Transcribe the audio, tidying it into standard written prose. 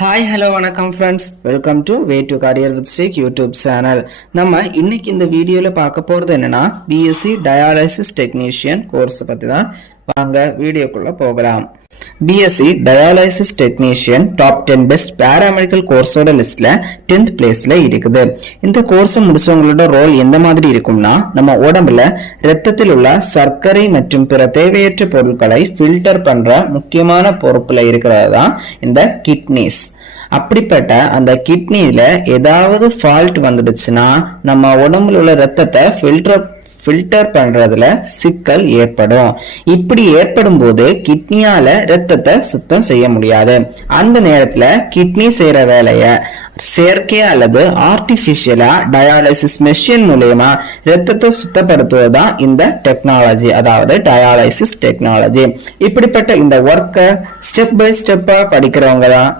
Hi hello வணக்கம் friends, welcome to way to career with Shri YouTube channel. நம்ம இன்னைக்கு இந்த வீடியோல பார்க்க போறது என்னன்னா பிஎஸ்சி டயாலிசிஸ் டெக்னீஷியன் கோர்ஸ் பத்தி தான். வாங்க வீடியோக்குள்ள போகலாம். BSc dialysis technician top 10 best paramedical கோர்ஸோட லிஸ்ட்ல 10th பிளேஸ்ல இருக்குது. இந்த கோர்ஸ் முடிச்சவங்களோட ரோல் எந்த மாதிரி இருக்கும்னா, நம்ம உடம்புல ரத்தத்தில் உள்ள சர்க்கரை மற்றும் பிற தேவையற்ற பொருட்களை ஃபில்டர் பண்ற முக்கியமான பொறுப்புல இருக்கிறது தான் இந்த கிட்னிஸ். அப்படிப்பட்ட அந்த கிட்னில ஏதாவது ஃபால்ட் வந்துடுச்சுன்னா நம்ம உடம்புல உள்ள ரத்தத்தை ஃபில்டர் பண்றதுல சிக்கல் ஏற்படும். இப்படி ஏற்படும் போது கிட்னியால ரத்தத்தை சுத்தம் செய்ய முடியாது. அந்த நேரத்துல கிட்னி செய்யற வேலைய செயற்கையா அல்லது ஆர்டிபிஷியலா டயாலிசிஸ் மெஷின் மூலமா ரத்தத்தை சுத்தப்படுத்துவதுதான் இந்த டெக்னாலஜி, அதாவது டயாலிசிஸ் டெக்னாலஜி. இப்படிப்பட்ட இந்த ஒர்க்கை ஸ்டெப் பை ஸ்டெப்பா படிக்கிறவங்க தான்